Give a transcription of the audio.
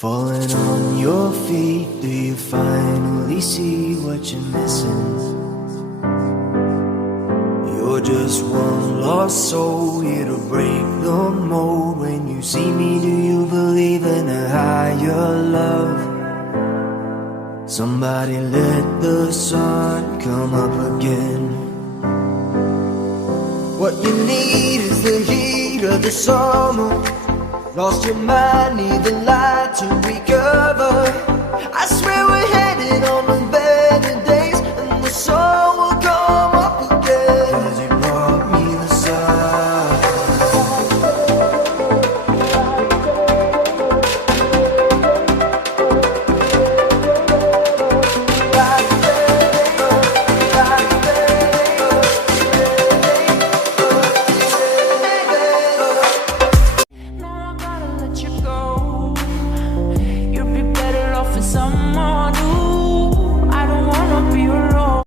Falling on your feet, do you finally see what you're missing? You're just one lost soul here to break the mold. When you see me, do you believe in a higher love? Somebody let the sun come up again. What you need is the heat of the summer. Lost your mind, need the light to recover. I swear we're headed on to better days, and the sun will come